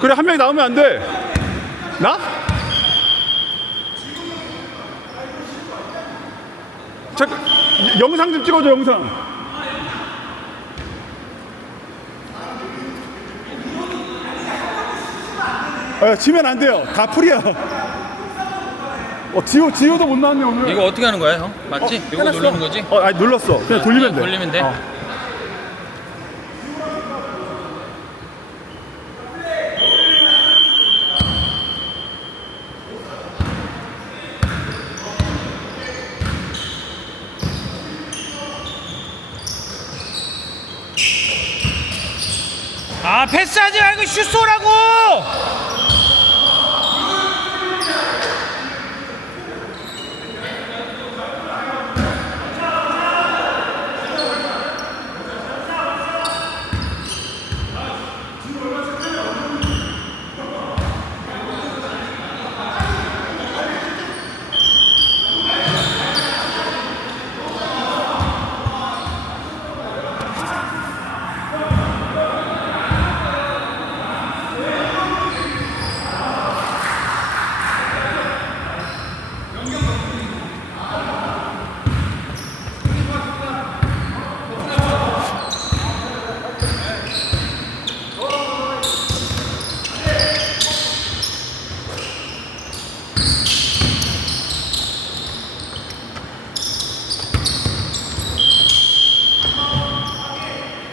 그래 한 명이 나오면 안 돼. 나? 잠깐 영상 좀 찍어줘 영상. 아, 지면 안 돼요. 다 풀이야. 어, 지호, 지호도 못 나왔네, 오늘. 이거 어떻게 하는 거야 형? 맞지? 이거 해놨어. 누르는 거지? 어, 아니, 눌렀어. 그냥 돌리면 돼. 돌리면 돼? 어. 아 패스하지 말고 슛 쏘라고!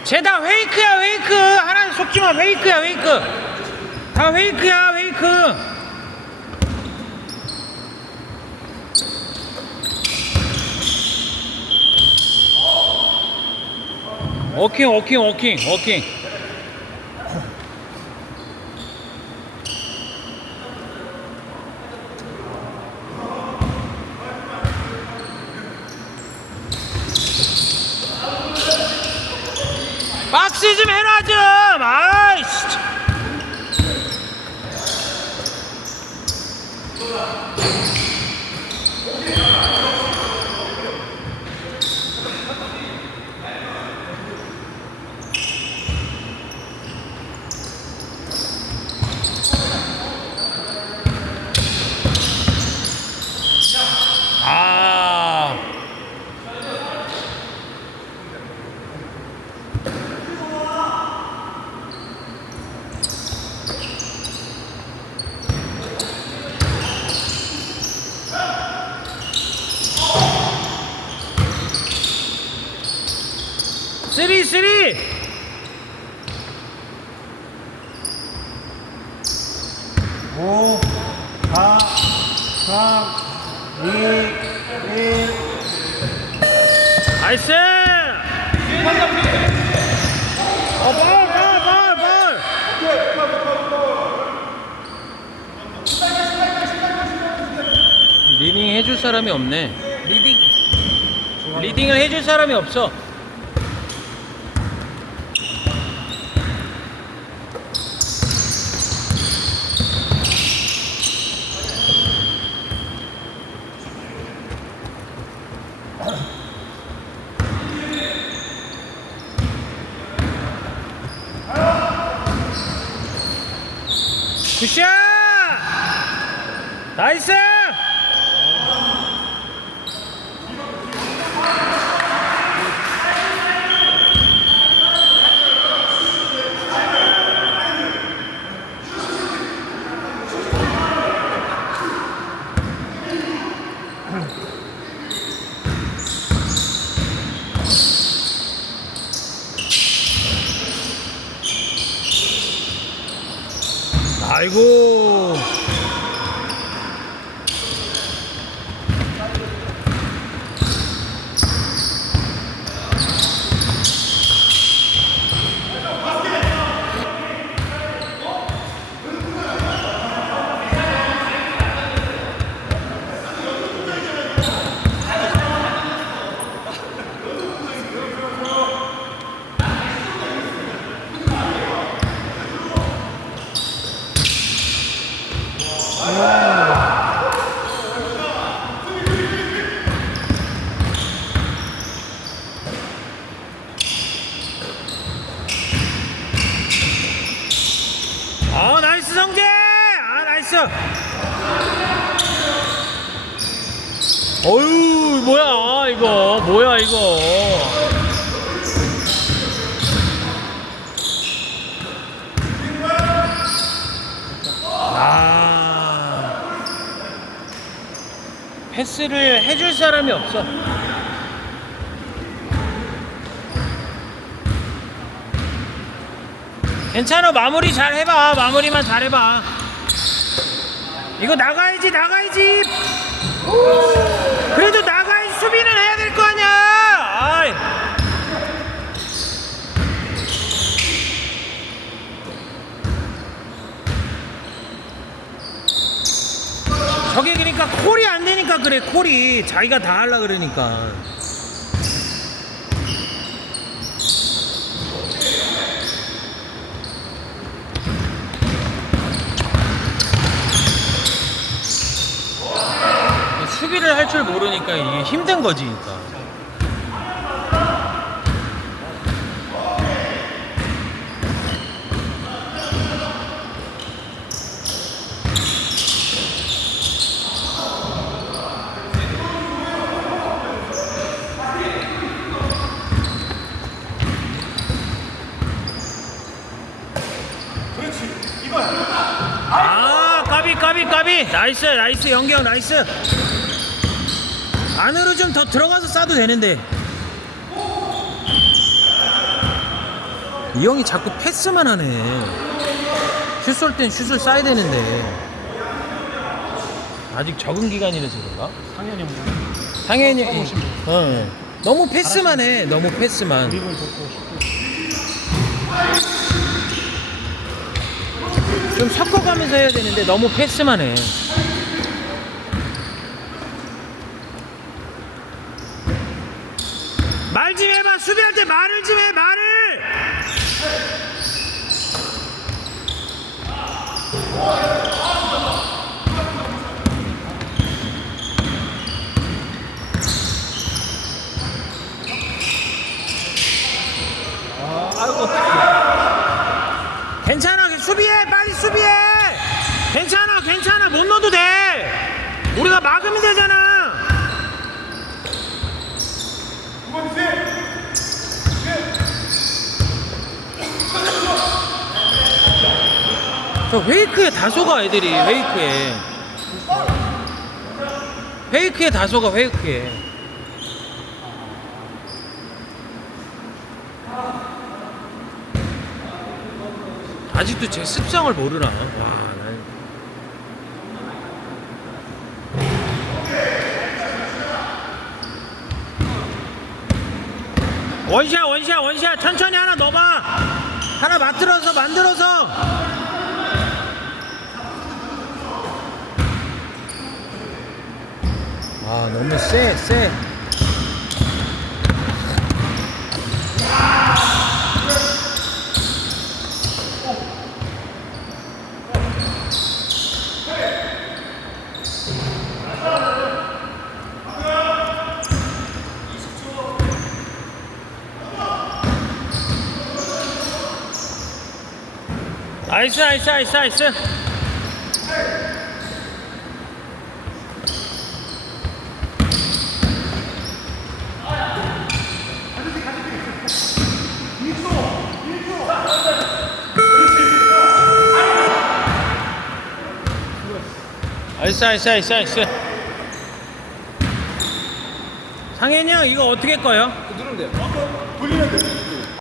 쟤다 페이크야 페이크 속지마 페이크야 페이크. 다 페이크야 페이크. 워킹 워킹 워킹 워킹. 박스 좀 해놔 좀 아이씨 참. 아 쓰리 쓰리! 오, 사, 삼, 이, 일. 나이스! 어 볼 볼 볼 볼! 리딩 해줄 사람이 없네. 리딩 리딩을 해줄 사람이 없어 굿샷! 나이스 아이고 어 나이스 어유 뭐야 이 거 뭐야 이거. 아. 패스를 해줄 사람이 없어. 괜찮아 마무리 잘 해봐. 마무리만 잘 해봐. 이거 나가야지 나가야지. 그래도 나가야지 수비는 해야 될 거 아니야 아이. 저게 그러니까 콜이 안 되니까 그래. 콜이 자기가 다 하려 그러니까. 수비를 할 줄 모르니까 이게 힘든 거지 그러니까 아 까비 나이스 나이스 연경 나이스. 안으로 좀 더 들어가서 쏴도 되는데. 이 형이 자꾸 패스만 하네. 슛 쏠 땐 슛을 쏴야 되는데. 아직 적응 기간이라서 그런가? 상현이 형. 당연히 어, 너무 패스만 해 너무 패스만 좀 섞어가면서 해야 되는데 너무 패스만 해. 말 좀 해봐 수비할 때 말을 좀 해 말을. 괜찮아 수비해 빨리 수비해. 괜찮아 괜찮아. 못 넣어도 돼. 우리가 막으면 되잖아. 저 페이크에 다소가 애들이 페이크에. 페이크에 다소가 페이크에 아직도 제 습성을 모르나? 와, 난... 원샷 원샷 원샷. 천천히 하나 넣어봐. 하나 만들어서 만들어서. 아 너무 쎄쎄 나이스 나이스 나이스 나이스 나이스 나이스 나이스 나이스 상현이 형 이거 어떻게 꺼요? 돌리면 돼.